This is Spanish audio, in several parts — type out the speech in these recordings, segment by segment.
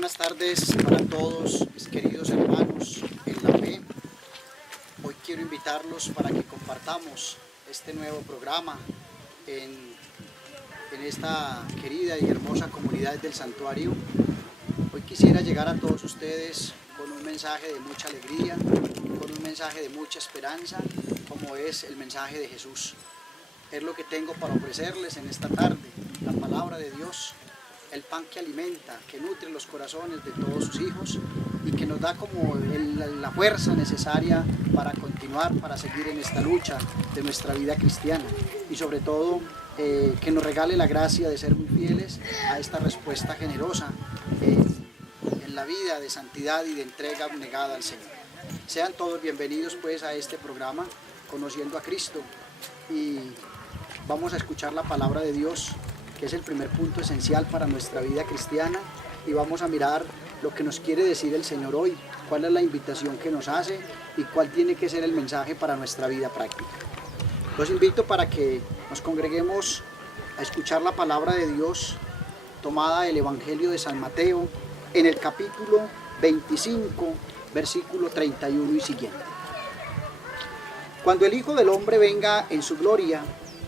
buenas tardes para todos mis queridos hermanos en la fe. Hoy quiero invitarlos para que compartamos este nuevo programa en esta querida y hermosa comunidad del santuario. Hoy quisiera llegar a todos ustedes con un mensaje de mucha alegría, con un mensaje de mucha esperanza, como es el mensaje de Jesús. Es lo que tengo para ofrecerles en esta tarde, la palabra de Dios, el pan que alimenta, que nutre los corazones de todos sus hijos y que nos da como la fuerza necesaria para continuar, para seguir en esta lucha de nuestra vida cristiana y sobre todo que nos regale la gracia de ser muy fieles a esta respuesta generosa en la vida de santidad y de entrega abnegada al Señor. Sean todos bienvenidos pues a este programa Conociendo a Cristo y vamos a escuchar la palabra de Dios, que es el primer punto esencial para nuestra vida cristiana, y vamos a mirar lo que nos quiere decir el Señor hoy, cuál es la invitación que nos hace y cuál tiene que ser el mensaje para nuestra vida práctica. Los invito para que nos congreguemos a escuchar la palabra de Dios tomada del Evangelio de San Mateo en el capítulo 25, versículo 31 y siguiente. Cuando el Hijo del Hombre venga en su gloria,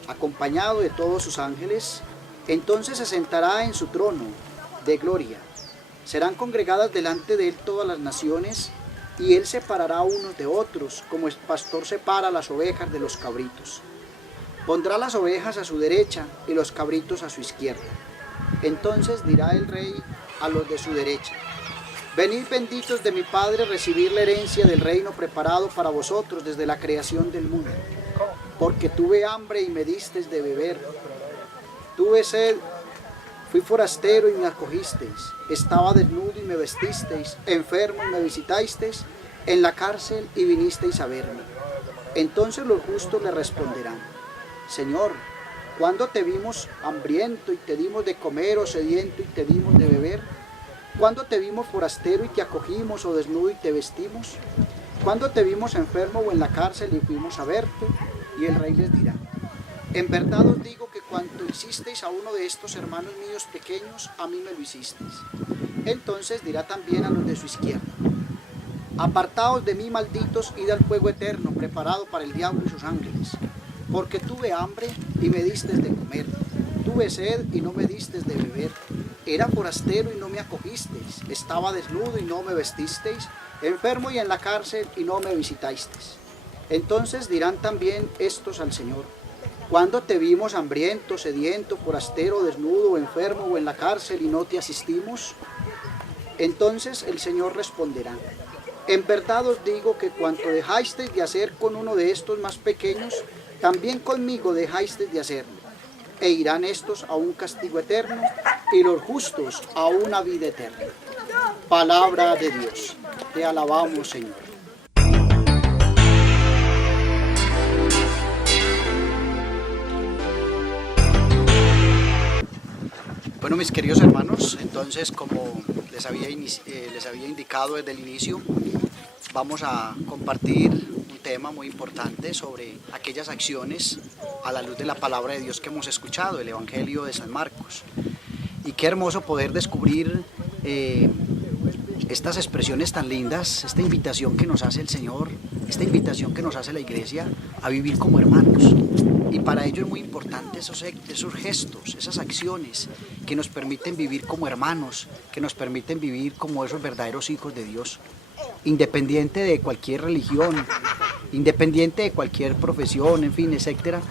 acompañado de todos sus ángeles, entonces se sentará en su trono de gloria. Serán congregadas delante de él todas las naciones, y él separará unos de otros, como el pastor separa las ovejas de los cabritos. Pondrá las ovejas a su derecha y los cabritos a su izquierda. Entonces dirá el rey a los de su derecha: venid benditos de mi Padre, recibir la herencia del reino preparado para vosotros desde la creación del mundo. Porque tuve hambre y me disteis de beber, tuve sed, fui forastero y me acogisteis, estaba desnudo y me vestisteis, enfermo y me visitasteis, en la cárcel y vinisteis a verme. Entonces los justos le responderán: Señor, ¿cuándo te vimos hambriento y te dimos de comer, o sediento y te dimos de beber? ¿Cuándo te vimos forastero y te acogimos, o desnudo y te vestimos? ¿Cuándo te vimos enfermo o en la cárcel y fuimos a verte? Y el rey les dirá: en verdad os digo que cuanto hicisteis a uno de estos hermanos míos pequeños, a mí me lo hicisteis. Entonces dirá también a los de su izquierda: apartaos de mí, malditos, id al fuego eterno, preparado para el diablo y sus ángeles. Porque tuve hambre y me disteis de comer, tuve sed y no me disteis de beber, era forastero y no me acogisteis, estaba desnudo y no me vestisteis, enfermo y en la cárcel y no me visitasteis. Entonces dirán también estos al Señor: ¿cuándo te vimos hambriento, sediento, forastero, desnudo, enfermo o en la cárcel y no te asistimos? Entonces el Señor responderá: en verdad os digo que cuanto dejasteis de hacer con uno de estos más pequeños, también conmigo dejasteis de hacerlo. E irán estos a un castigo eterno y los justos a una vida eterna. Palabra de Dios. Te alabamos, Señor. Bueno, mis queridos hermanos, entonces como les había indicado desde el inicio, vamos a compartir un tema muy importante sobre aquellas acciones a la luz de la palabra de Dios que hemos escuchado, el Evangelio de San Marcos. Y qué hermoso poder descubrir estas expresiones tan lindas, esta invitación que nos hace el Señor, esta invitación que nos hace la Iglesia a vivir como hermanos. Y para ello es muy importante esos gestos, esas acciones que nos permiten vivir como hermanos, que nos permiten vivir como esos verdaderos hijos de Dios, independiente de cualquier religión, independiente de cualquier profesión, en fin, etcétera.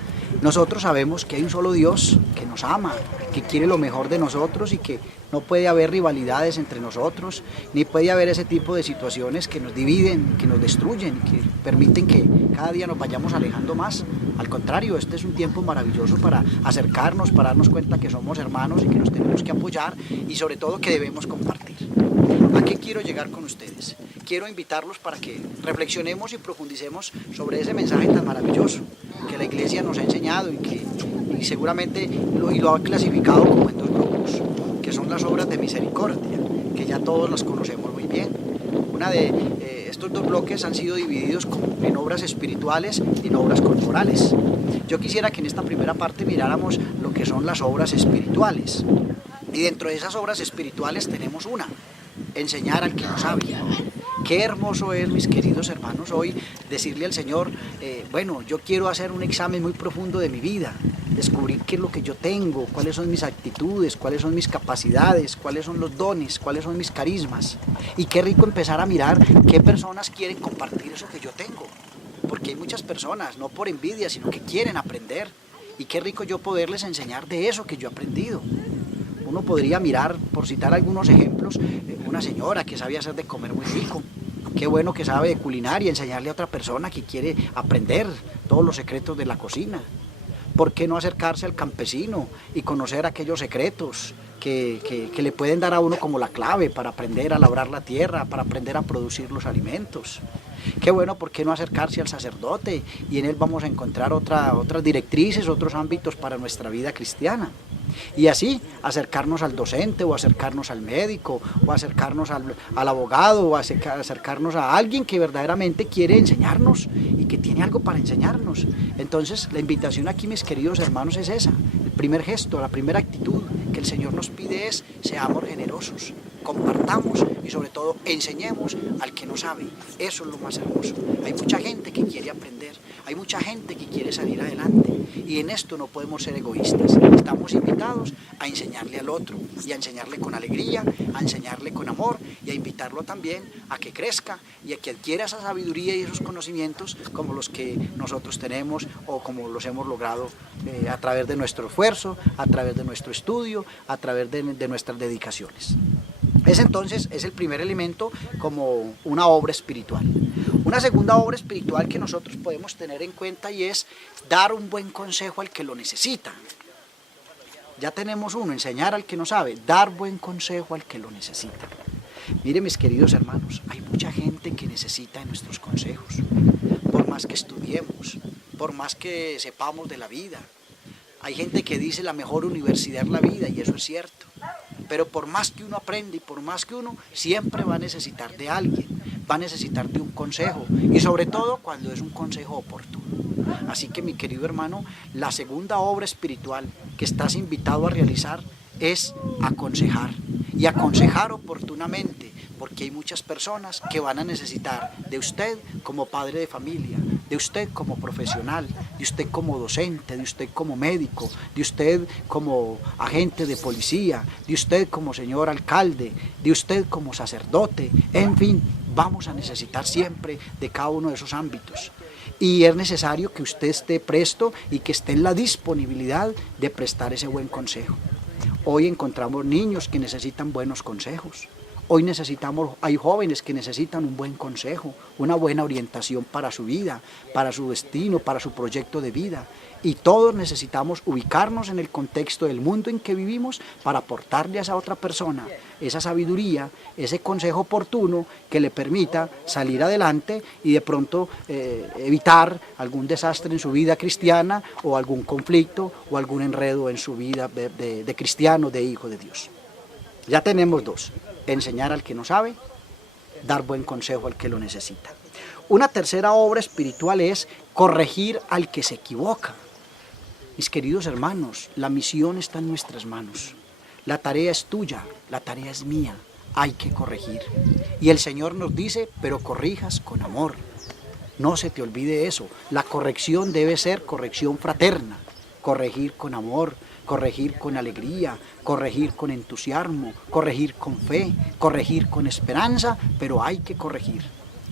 Nosotros sabemos que hay un solo Dios que nos ama, que quiere lo mejor de nosotros y que no puede haber rivalidades entre nosotros, ni puede haber ese tipo de situaciones que nos dividen, que nos destruyen, que permiten que cada día nos vayamos alejando más. Al contrario, este es un tiempo maravilloso para acercarnos, para darnos cuenta que somos hermanos y que nos tenemos que apoyar y sobre todo que debemos compartir. ¿A qué quiero llegar con ustedes? Quiero invitarlos para que reflexionemos y profundicemos sobre ese mensaje tan maravilloso que la Iglesia nos ha enseñado y seguramente lo ha clasificado como en dos grupos, que son las obras de misericordia, que ya todos las conocemos muy bien. Estos dos bloques han sido divididos en obras espirituales y en obras corporales. Yo quisiera que en esta primera parte miráramos lo que son las obras espirituales. Y dentro de esas obras espirituales tenemos una, enseñar al que no sabe. Qué hermoso es, mis queridos hermanos, hoy decirle al Señor, bueno, yo quiero hacer un examen muy profundo de mi vida, descubrir qué es lo que yo tengo, cuáles son mis actitudes, cuáles son mis capacidades, cuáles son los dones, cuáles son mis carismas. Y qué rico empezar a mirar qué personas quieren compartir eso que yo tengo. Porque hay muchas personas, no por envidia, sino que quieren aprender. Y qué rico yo poderles enseñar de eso que yo he aprendido. Uno podría mirar, por citar algunos ejemplos, una señora que sabe hacer de comer muy rico. Qué bueno que sabe de culinaria, enseñarle a otra persona que quiere aprender todos los secretos de la cocina. ¿Por qué no acercarse al campesino y conocer aquellos secretos que le pueden dar a uno como la clave para aprender a labrar la tierra, para aprender a producir los alimentos? Qué bueno, ¿por qué no acercarse al sacerdote? Y en él vamos a encontrar otras directrices, otros ámbitos para nuestra vida cristiana. Y así, acercarnos al docente, o acercarnos al médico, o acercarnos al abogado, o acercarnos a alguien que verdaderamente quiere enseñarnos y que tiene algo para enseñarnos. Entonces, la invitación aquí, mis queridos hermanos, es esa. El primer gesto, la primera actitud que el Señor nos pide es: seamos generosos, compartamos y sobre todo enseñemos al que no sabe. Eso es lo más hermoso. Hay mucha gente que quiere aprender, hay mucha gente que quiere salir adelante, y en esto no podemos ser egoístas. Estamos invitados a enseñarle al otro, y a enseñarle con alegría, a enseñarle con amor, y a invitarlo también a que crezca y a que adquiera esa sabiduría y esos conocimientos como los que nosotros tenemos o como los hemos logrado a través de nuestro esfuerzo, a través de nuestro estudio, a través de nuestras dedicaciones. Ese entonces es el primer elemento como una obra espiritual. Una segunda obra espiritual que nosotros podemos tener en cuenta, y es dar un buen consejo al que lo necesita. Ya tenemos uno: enseñar al que no sabe, dar buen consejo al que lo necesita. Mire, mis queridos hermanos, hay mucha gente que necesita de nuestros consejos, por más que estudiemos, por más que sepamos de la vida. Hay gente que dice la mejor universidad es la vida, y eso es cierto. Pero por más que uno aprende y por más que uno siempre va a necesitar de alguien, va a necesitar de un consejo, y sobre todo cuando es un consejo oportuno. Así que, mi querido hermano, la segunda obra espiritual que estás invitado a realizar es aconsejar, y aconsejar oportunamente, porque hay muchas personas que van a necesitar de usted como padre de familia, de usted como profesional, de usted como docente, de usted como médico, de usted como agente de policía, de usted como señor alcalde, de usted como sacerdote. En fin, vamos a necesitar siempre de cada uno de esos ámbitos. Y es necesario que usted esté presto y que esté en la disponibilidad de prestar ese buen consejo. Hoy encontramos niños que necesitan buenos consejos. Hoy hay jóvenes que necesitan un buen consejo, una buena orientación para su vida, para su destino, para su proyecto de vida. Y todos necesitamos ubicarnos en el contexto del mundo en que vivimos para aportarle a esa otra persona esa sabiduría, ese consejo oportuno que le permita salir adelante y de pronto evitar algún desastre en su vida cristiana, o algún conflicto o algún enredo en su vida de cristiano, de hijo de Dios. Ya tenemos dos: enseñar al que no sabe, dar buen consejo al que lo necesita. Una tercera obra espiritual es corregir al que se equivoca. Mis queridos hermanos, la misión está en nuestras manos. La tarea es tuya, la tarea es mía. Hay que corregir. Y el Señor nos dice: pero corrijas con amor. No se te olvide eso. La corrección debe ser corrección fraterna. Corregir con amor, corregir con alegría, corregir con entusiasmo, corregir con fe, corregir con esperanza, pero hay que corregir.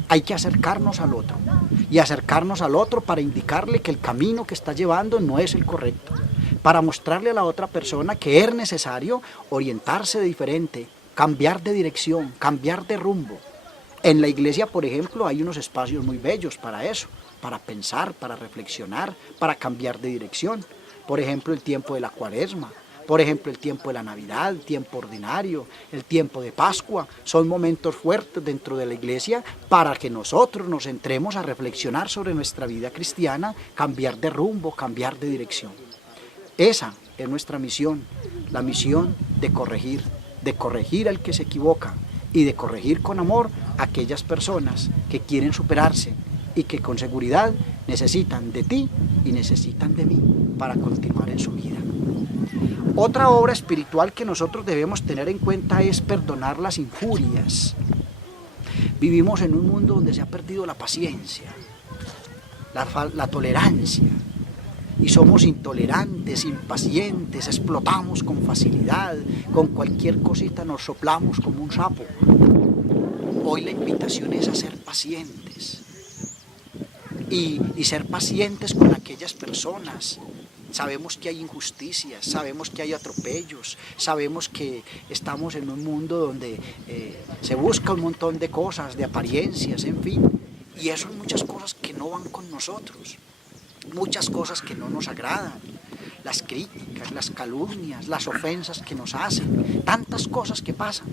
Hay que acercarnos al otro, y acercarnos al otro para indicarle que el camino que está llevando no es el correcto, para mostrarle a la otra persona que es necesario orientarse de diferente, cambiar de dirección, cambiar de rumbo. En la iglesia, por ejemplo, hay unos espacios muy bellos para eso, para pensar, para reflexionar, para cambiar de dirección. Por ejemplo, el tiempo de la Cuaresma, por ejemplo, el tiempo de la Navidad, el tiempo ordinario, el tiempo de Pascua. Son momentos fuertes dentro de la iglesia para que nosotros nos entremos a reflexionar sobre nuestra vida cristiana, cambiar de rumbo, cambiar de dirección. Esa es nuestra misión, la misión de corregir al que se equivoca, y de corregir con amor a aquellas personas que quieren superarse y que con seguridad necesitan de ti y necesitan de mí para continuar en su vida. Otra obra espiritual que nosotros debemos tener en cuenta es perdonar las injurias. Vivimos en un mundo donde se ha perdido la paciencia, la tolerancia, y somos intolerantes, impacientes, explotamos con facilidad, con cualquier cosita nos soplamos como un sapo. Hoy la invitación es a ser pacientes y ser pacientes con aquellas personas. Sabemos que hay injusticias, sabemos que hay atropellos, sabemos que estamos en un mundo donde se busca un montón de cosas, de apariencias, en fin, y eso son muchas cosas que no van con nosotros, muchas cosas que no nos agradan, las críticas, las calumnias, las ofensas que nos hacen, tantas cosas que pasan.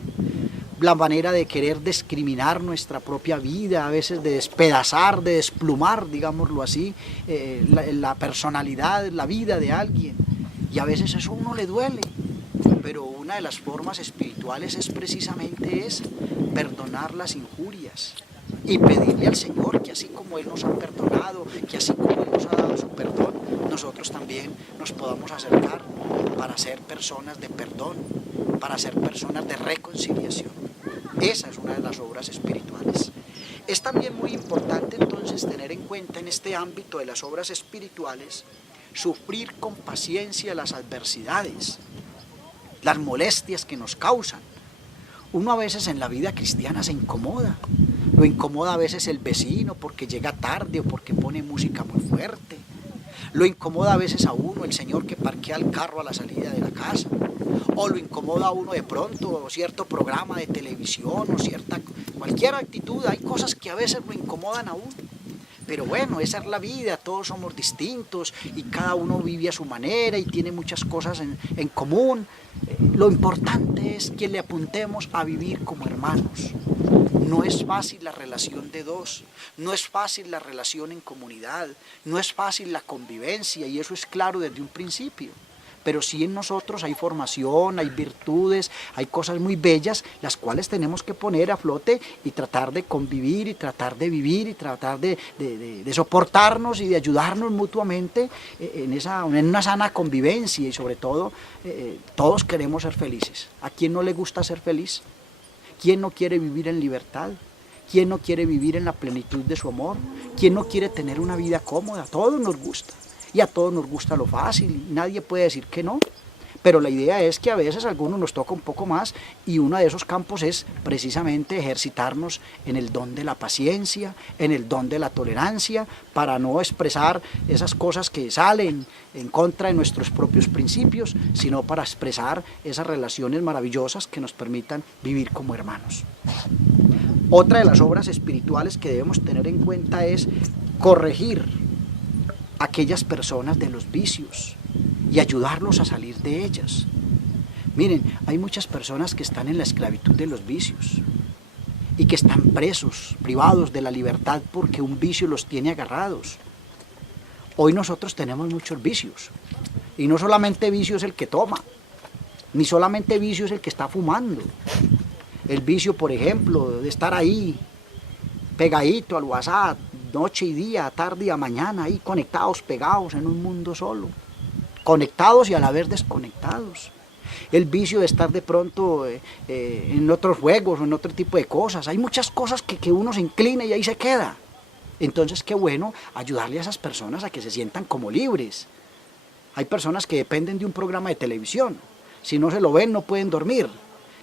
La manera de querer discriminar nuestra propia vida, a veces de despedazar, de desplumar, digámoslo así, la personalidad, la vida de alguien. Y a veces eso a uno le duele. Pero una de las formas espirituales es precisamente esa, perdonar las injurias. Y pedirle al Señor que así como Él nos ha perdonado, que así como Él nos ha dado su perdón, nosotros también nos podamos acercar para ser personas de perdón, para ser personas de reconciliación. Esa es una de las obras espirituales. Es también muy importante entonces tener en cuenta en este ámbito de las obras espirituales, sufrir con paciencia las adversidades, las molestias que nos causan. Uno a veces en la vida cristiana se incomoda. Lo incomoda a veces el vecino porque llega tarde o porque pone música muy fuerte. Lo incomoda a veces a uno el señor que parquea el carro a la salida de la casa. O lo incomoda a uno de pronto cierto programa de televisión o cualquier actitud. Hay cosas que a veces lo incomodan a uno. Pero bueno, esa es la vida, todos somos distintos y cada uno vive a su manera y tiene muchas cosas en común. Lo importante es que le apuntemos a vivir como hermanos. No es fácil la relación de dos, no es fácil la relación en comunidad, no es fácil la convivencia y eso es claro desde un principio. Pero sí en nosotros hay formación, hay virtudes, hay cosas muy bellas, las cuales tenemos que poner a flote y tratar de convivir y tratar de vivir y tratar de soportarnos y de ayudarnos mutuamente en una sana convivencia y sobre todo todos queremos ser felices. ¿A quién no le gusta ser feliz? ¿Quién no quiere vivir en libertad? ¿Quién no quiere vivir en la plenitud de su amor? ¿Quién no quiere tener una vida cómoda? A todos nos gusta. Y a todos nos gusta lo fácil, nadie puede decir que no, pero la idea es que a veces a algunos nos toca un poco más y uno de esos campos es precisamente ejercitarnos en el don de la paciencia, en el don de la tolerancia, para no expresar esas cosas que salen en contra de nuestros propios principios, sino para expresar esas relaciones maravillosas que nos permitan vivir como hermanos. Otra de las obras espirituales que debemos tener en cuenta es corregir aquellas personas de los vicios y ayudarlos a salir de ellas. Miren, hay muchas personas que están en la esclavitud de los vicios y que están presos, privados de la libertad porque un vicio los tiene agarrados. Hoy nosotros tenemos muchos vicios y no solamente vicio es el que toma, ni solamente vicio es el que está fumando. El vicio, por ejemplo, de estar ahí pegadito al WhatsApp, noche y día, tarde y mañana, ahí conectados, pegados en un mundo solo, conectados y a la vez desconectados. El vicio de estar de pronto en otros juegos o en otro tipo de cosas. Hay muchas cosas que uno se inclina y ahí se queda. Entonces, qué bueno ayudarle a esas personas a que se sientan como libres. Hay personas que dependen de un programa de televisión. Si no se lo ven, no pueden dormir.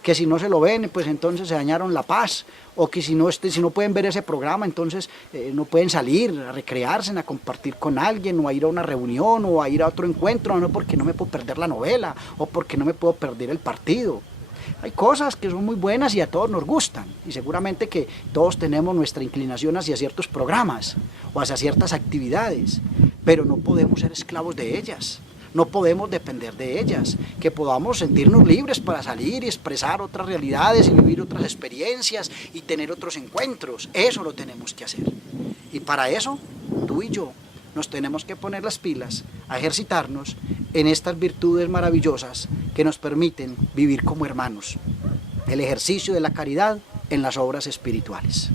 Que si no se lo ven, pues entonces se dañaron la paz, o que si no pueden ver ese programa, entonces no pueden salir a recrearse, a compartir con alguien, o a ir a una reunión, o a ir a otro encuentro, no porque no me puedo perder la novela, o porque no me puedo perder el partido. Hay cosas que son muy buenas y a todos nos gustan, y seguramente que todos tenemos nuestra inclinación hacia ciertos programas, o hacia ciertas actividades, pero no podemos ser esclavos de ellas. No podemos depender de ellas, que podamos sentirnos libres para salir y expresar otras realidades y vivir otras experiencias y tener otros encuentros. Eso lo tenemos que hacer. Y para eso, tú y yo nos tenemos que poner las pilas, a ejercitarnos en estas virtudes maravillosas que nos permiten vivir como hermanos. El ejercicio de la caridad en las obras espirituales.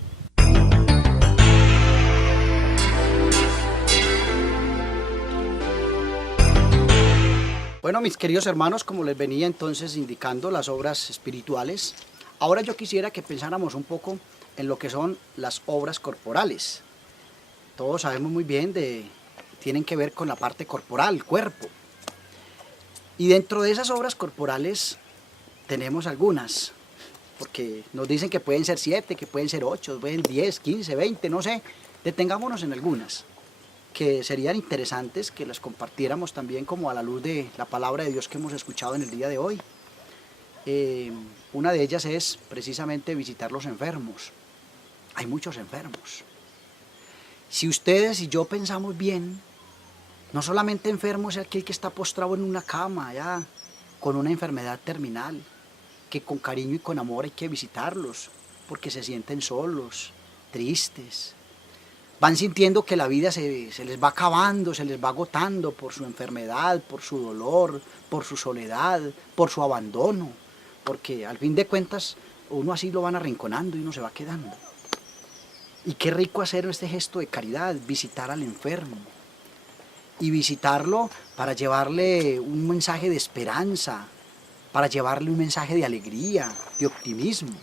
Bueno, mis queridos hermanos, como les venía entonces indicando las obras espirituales, ahora yo quisiera que pensáramos un poco en lo que son las obras corporales. Todos sabemos muy bien tienen que ver con la parte corporal, el cuerpo. Y dentro de esas obras corporales tenemos algunas, porque nos dicen que pueden ser 7, que pueden ser 8, pueden 10, 15, 20, no sé. Detengámonos en algunas que serían interesantes que las compartiéramos también como a la luz de la palabra de Dios que hemos escuchado en el día de hoy. Una de ellas es precisamente visitar los enfermos. Hay muchos enfermos. Si ustedes y yo pensamos bien, no solamente enfermo es aquel que está postrado en una cama ya con una enfermedad terminal, que con cariño y con amor hay que visitarlos porque se sienten solos, tristes. Van sintiendo que la vida se les va acabando, se les va agotando por su enfermedad, por su dolor, por su soledad, por su abandono, porque al fin de cuentas uno así lo van arrinconando y uno se va quedando. Y qué rico hacer este gesto de caridad, visitar al enfermo y visitarlo para llevarle un mensaje de esperanza, para llevarle un mensaje de alegría, de optimismo.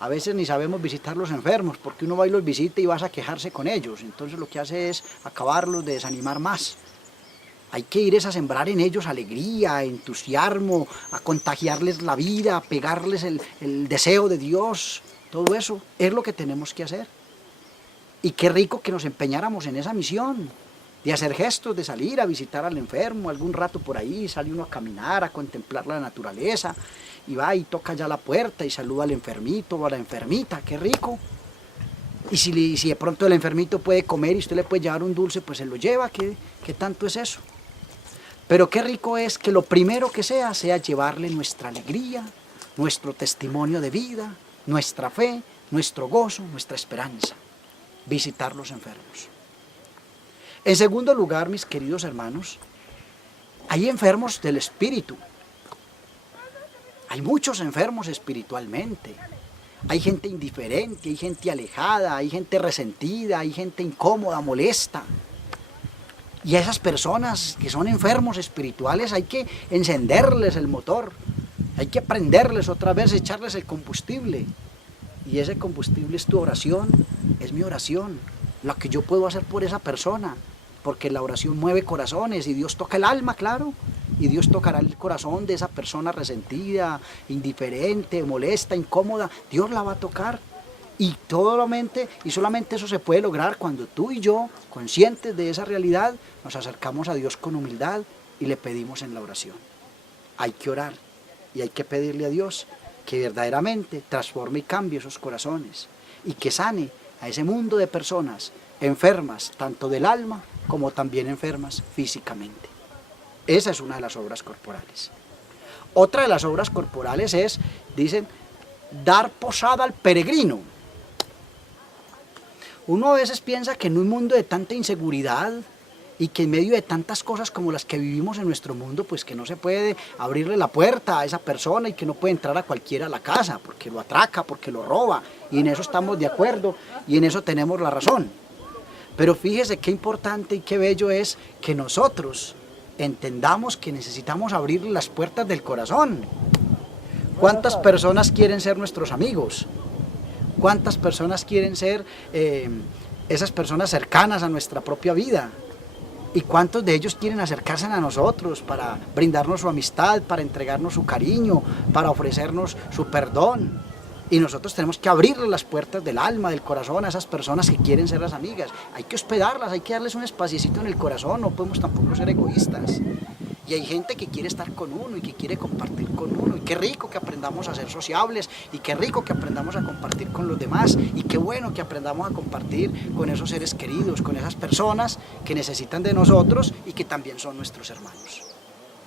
A veces ni sabemos visitar los enfermos porque uno va y los visita y vas a quejarse con ellos. Entonces lo que hace es acabarlos de desanimar más. Hay que ir a sembrar en ellos alegría, entusiasmo, a contagiarles la vida, a pegarles el deseo de Dios. Todo eso es lo que tenemos que hacer. Y qué rico que nos empeñáramos en esa misión, de hacer gestos, de salir a visitar al enfermo, algún rato por ahí, sale uno a caminar, a contemplar la naturaleza, y va y toca ya la puerta y saluda al enfermito o a la enfermita, qué rico. Y si de pronto el enfermito puede comer y usted le puede llevar un dulce, pues se lo lleva, ¿qué tanto es eso? Pero qué rico es que lo primero que sea llevarle nuestra alegría, nuestro testimonio de vida, nuestra fe, nuestro gozo, nuestra esperanza, visitar los enfermos. En segundo lugar, mis queridos hermanos, hay enfermos del espíritu. Hay muchos enfermos espiritualmente. Hay gente indiferente, hay gente alejada, hay gente resentida, hay gente incómoda, molesta. Y a esas personas que son enfermos espirituales hay que encenderles el motor. Hay que prenderles otra vez, echarles el combustible. Y ese combustible es tu oración, es mi oración, lo que yo puedo hacer por esa persona. Porque la oración mueve corazones y Dios toca el alma, claro. Y Dios tocará el corazón de esa persona resentida, indiferente, molesta, incómoda. Dios la va a tocar. Y solamente eso se puede lograr cuando tú y yo, conscientes de esa realidad, nos acercamos a Dios con humildad y le pedimos en la oración. Hay que orar y hay que pedirle a Dios que verdaderamente transforme y cambie esos corazones y que sane a ese mundo de personas enfermas, tanto del alma como también enfermas físicamente. Esa es una de las obras corporales. Otra de las obras corporales es, dicen, dar posada al peregrino. Uno a veces piensa que en un mundo de tanta inseguridad y que en medio de tantas cosas como las que vivimos en nuestro mundo, pues que no se puede abrirle la puerta a esa persona y que no puede entrar a cualquiera a la casa porque lo atraca, porque lo roba, y en eso estamos de acuerdo y en eso tenemos la razón. Pero fíjese qué importante y qué bello es que nosotros entendamos que necesitamos abrirle las puertas del corazón. ¿Cuántas personas quieren ser nuestros amigos? ¿Cuántas personas quieren ser esas personas cercanas a nuestra propia vida? ¿Y cuántos de ellos quieren acercarse a nosotros para brindarnos su amistad, para entregarnos su cariño, para ofrecernos su perdón? Y nosotros tenemos que abrirle las puertas del alma, del corazón a esas personas que quieren ser las amigas. Hay que hospedarlas, hay que darles un espaciecito en el corazón, no podemos tampoco ser egoístas. Y hay gente que quiere estar con uno y que quiere compartir con uno. Y qué rico que aprendamos a ser sociables y qué rico que aprendamos a compartir con los demás. Y qué bueno que aprendamos a compartir con esos seres queridos, con esas personas que necesitan de nosotros y que también son nuestros hermanos.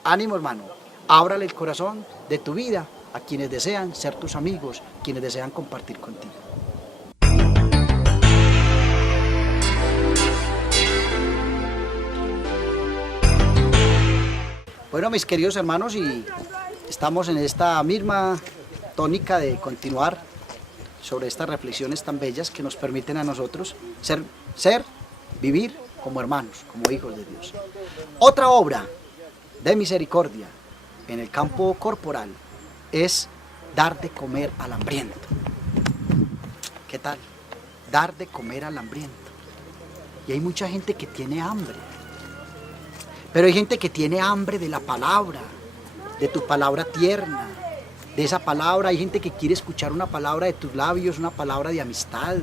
Ánimo, hermano, ábrale el corazón de tu vida a quienes desean ser tus amigos, quienes desean compartir contigo. Bueno, mis queridos hermanos, y estamos en esta misma tónica de continuar sobre estas reflexiones tan bellas que nos permiten a nosotros vivir como hermanos, como hijos de Dios. Otra obra de misericordia en el campo corporal es dar de comer al hambriento. ¿Qué tal? Dar de comer al hambriento. Y hay mucha gente que tiene hambre. Pero hay gente que tiene hambre de la palabra, de tu palabra tierna, de esa palabra. Hay gente que quiere escuchar una palabra de tus labios, una palabra de amistad,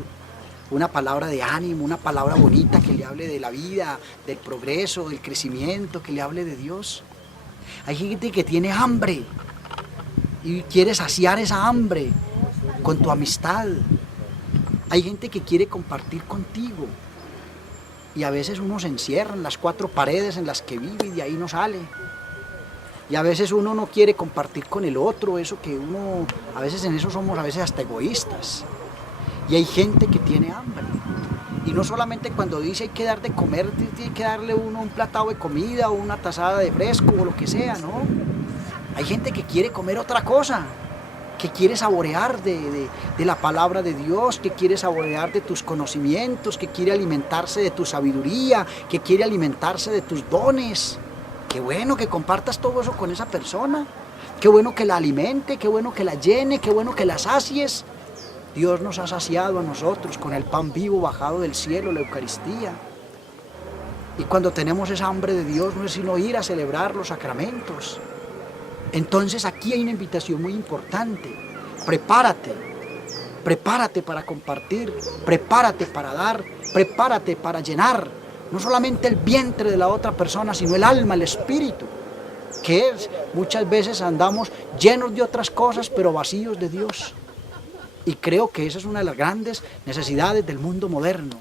una palabra de ánimo, una palabra bonita que le hable de la vida, del progreso, del crecimiento, que le hable de Dios. Hay gente que tiene hambre y quiere saciar esa hambre con tu amistad. Hay gente que quiere compartir contigo y a veces uno se encierra en las cuatro paredes en las que vive y de ahí no sale. Y a veces uno no quiere compartir con el otro eso que uno, a veces en eso somos a veces hasta egoístas. Y hay gente que tiene hambre. Y no solamente cuando dice hay que dar de comer, tiene que darle uno un platado de comida o una tazada de fresco o lo que sea, ¿no? Hay gente que quiere comer otra cosa, que quiere saborear de la palabra de Dios, que quiere saborear de tus conocimientos, que quiere alimentarse de tu sabiduría, que quiere alimentarse de tus dones. Qué bueno que compartas todo eso con esa persona, qué bueno que la alimente, qué bueno que la llene, qué bueno que la sacies. Dios nos ha saciado a nosotros con el pan vivo bajado del cielo, la Eucaristía. Y cuando tenemos esa hambre de Dios no es sino ir a celebrar los sacramentos. Entonces aquí hay una invitación muy importante. Prepárate para compartir, prepárate para dar, prepárate para llenar no solamente el vientre de la otra persona, sino el alma, el espíritu, que es, muchas veces andamos llenos de otras cosas, pero vacíos de Dios. Y creo que esa es una de las grandes necesidades del mundo moderno,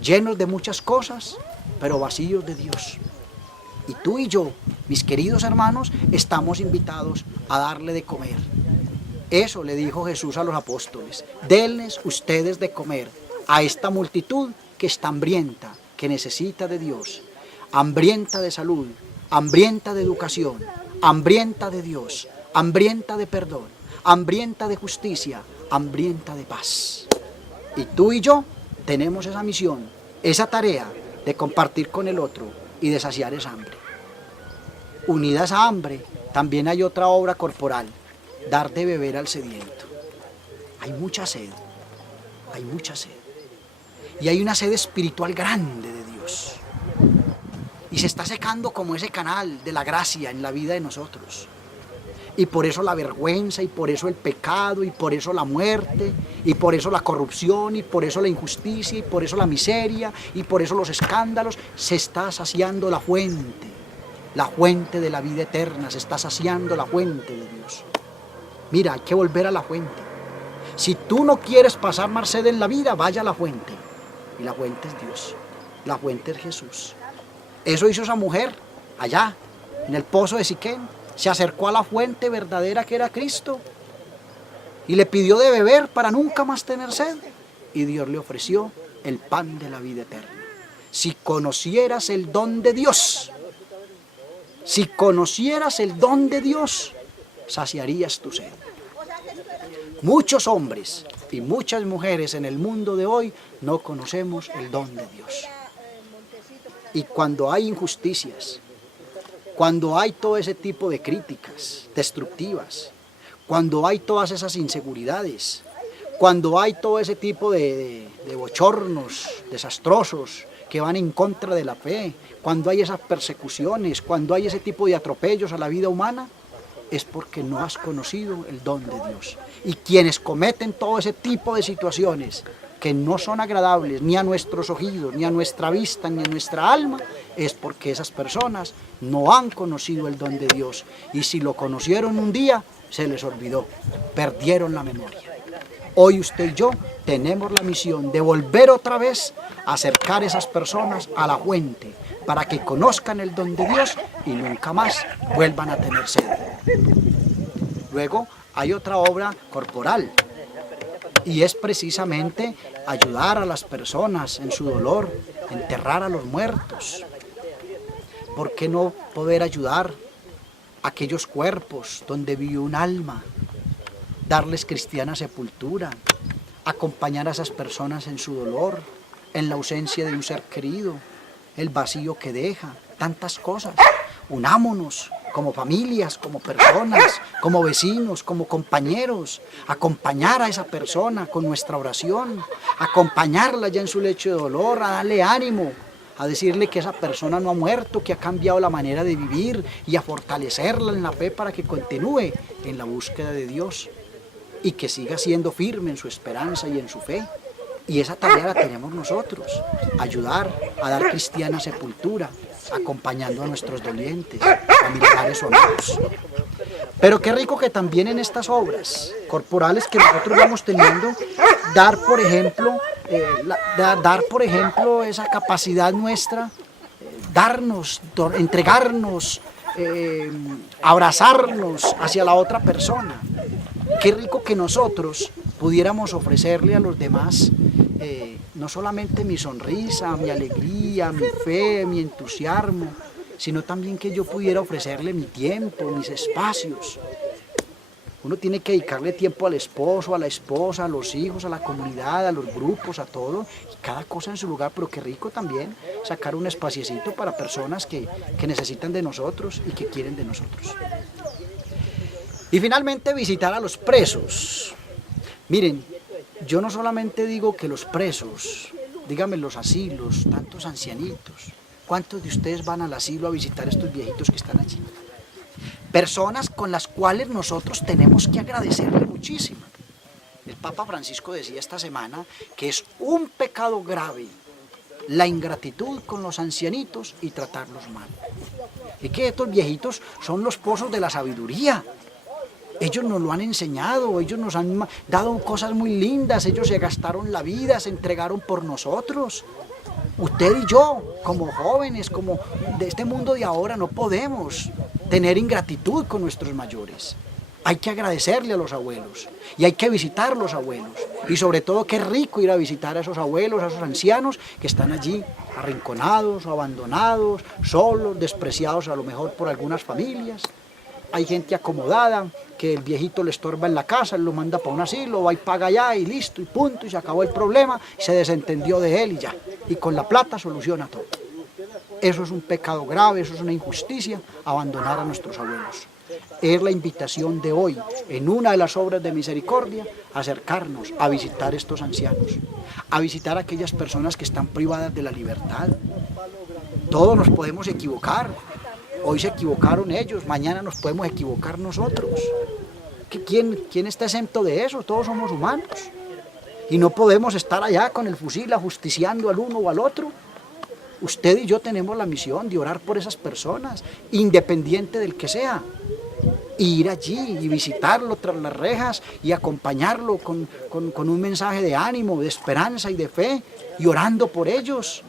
llenos de muchas cosas, pero vacíos de Dios. Y tú y yo, mis queridos hermanos, estamos invitados a darle de comer. Eso le dijo Jesús a los apóstoles: denles ustedes de comer a esta multitud que está hambrienta, que necesita de Dios, hambrienta de salud, hambrienta de educación, hambrienta de Dios, hambrienta de perdón, hambrienta de justicia, hambrienta de paz. Y tú y yo tenemos esa misión, esa tarea de compartir con el otro y de saciar esa hambre. Unida a esa hambre, también hay otra obra corporal: dar de beber al sediento. Hay mucha sed, hay mucha sed. Y hay una sed espiritual grande de Dios. Y se está secando como ese canal de la gracia en la vida de nosotros. Y por eso la vergüenza, y por eso el pecado, y por eso la muerte, y por eso la corrupción, y por eso la injusticia, y por eso la miseria, y por eso los escándalos. Se está saciando la fuente de la vida eterna, se está saciando la fuente de Dios. Mira, hay que volver a la fuente. Si tú no quieres pasar más sed en la vida, vaya a la fuente. Y la fuente es Dios, la fuente es Jesús. Eso hizo esa mujer allá, en el pozo de Siquén. Se acercó a la fuente verdadera que era Cristo y le pidió de beber para nunca más tener sed. Y Dios le ofreció el pan de la vida eterna. Si conocieras el don de Dios, si conocieras el don de Dios, saciarías tu sed. Muchos hombres y muchas mujeres en el mundo de hoy no conocemos el don de Dios. Y cuando hay injusticias, cuando hay todo ese tipo de críticas destructivas, cuando hay todas esas inseguridades, cuando hay todo ese tipo de bochornos desastrosos que van en contra de la fe, cuando hay esas persecuciones, cuando hay ese tipo de atropellos a la vida humana, es porque no has conocido el don de Dios. Y quienes cometen todo ese tipo de situaciones que no son agradables ni a nuestros oídos, ni a nuestra vista, ni a nuestra alma, es porque esas personas no han conocido el don de Dios. Y si lo conocieron un día, se les olvidó, perdieron la memoria. Hoy usted y yo tenemos la misión de volver otra vez a acercar a esas personas a la fuente, para que conozcan el don de Dios y nunca más vuelvan a tener sed. Luego hay otra obra corporal, y es precisamente ayudar a las personas en su dolor, enterrar a los muertos. ¿Por qué no poder ayudar a aquellos cuerpos donde vive un alma? Darles cristiana sepultura, acompañar a esas personas en su dolor, en la ausencia de un ser querido, el vacío que deja, tantas cosas. Unámonos como familias, como personas, como vecinos, como compañeros, acompañar a esa persona con nuestra oración, acompañarla ya en su lecho de dolor, a darle ánimo, a decirle que esa persona no ha muerto, que ha cambiado la manera de vivir y a fortalecerla en la fe para que continúe en la búsqueda de Dios y que siga siendo firme en su esperanza y en su fe. Y esa tarea la tenemos nosotros, ayudar a dar cristiana sepultura, acompañando a nuestros dolientes, familiares o amigos. Pero qué rico que también en estas obras corporales que nosotros vamos teniendo, dar por ejemplo esa capacidad nuestra, darnos, entregarnos, abrazarnos hacia la otra persona. Qué rico que nosotros pudiéramos ofrecerle a los demás no solamente mi sonrisa, mi alegría, mi fe, mi entusiasmo, sino también que yo pudiera ofrecerle mi tiempo, mis espacios. Uno tiene que dedicarle tiempo al esposo, a la esposa, a los hijos, a la comunidad, a los grupos, a todo, y cada cosa en su lugar, pero qué rico también sacar un espaciecito para personas que necesitan de nosotros y que quieren de nosotros. Y finalmente visitar a los presos. Miren, yo no solamente digo que los presos, díganme los asilos, tantos ancianitos, ¿cuántos de ustedes van al asilo a visitar a estos viejitos que están allí? Personas con las cuales nosotros tenemos que agradecerle muchísimo. El Papa Francisco decía esta semana que es un pecado grave la ingratitud con los ancianitos y tratarlos mal. Y que estos viejitos son los pozos de la sabiduría. Ellos nos lo han enseñado, ellos nos han dado cosas muy lindas, ellos se gastaron la vida, se entregaron por nosotros. Usted y yo, como jóvenes, como de este mundo de ahora, no podemos tener ingratitud con nuestros mayores. Hay que agradecerle a los abuelos y hay que visitar a los abuelos. Y sobre todo, qué rico ir a visitar a esos abuelos, a esos ancianos que están allí arrinconados, abandonados, solos, despreciados a lo mejor por algunas familias. Hay gente acomodada, que el viejito le estorba en la casa, lo manda para un asilo, va y paga allá y listo, y punto, y se acabó el problema, y se desentendió de él y ya. Y con la plata soluciona todo. Eso es un pecado grave, eso es una injusticia, abandonar a nuestros abuelos. Es la invitación de hoy, en una de las obras de misericordia, acercarnos a visitar estos ancianos, a visitar a aquellas personas que están privadas de la libertad. Todos nos podemos equivocar. Hoy se equivocaron ellos, mañana nos podemos equivocar nosotros. ¿Quién está exento de eso? Todos somos humanos. Y no podemos estar allá con el fusil ajusticiando al uno o al otro. Usted y yo tenemos la misión de orar por esas personas, independiente del que sea. Y ir allí y visitarlo tras las rejas y acompañarlo con un mensaje de ánimo, de esperanza y de fe, y orando por ellos.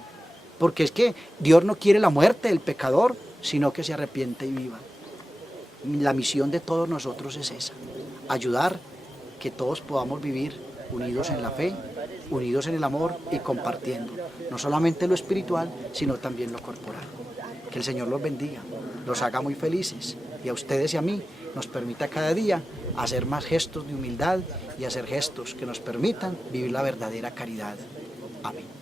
Porque es que Dios no quiere la muerte del pecador, sino que se arrepiente y viva. La misión de todos nosotros es esa, ayudar que todos podamos vivir unidos en la fe, unidos en el amor y compartiendo, no solamente lo espiritual, sino también lo corporal. Que el Señor los bendiga, los haga muy felices y a ustedes y a mí nos permita cada día hacer más gestos de humildad y hacer gestos que nos permitan vivir la verdadera caridad. Amén.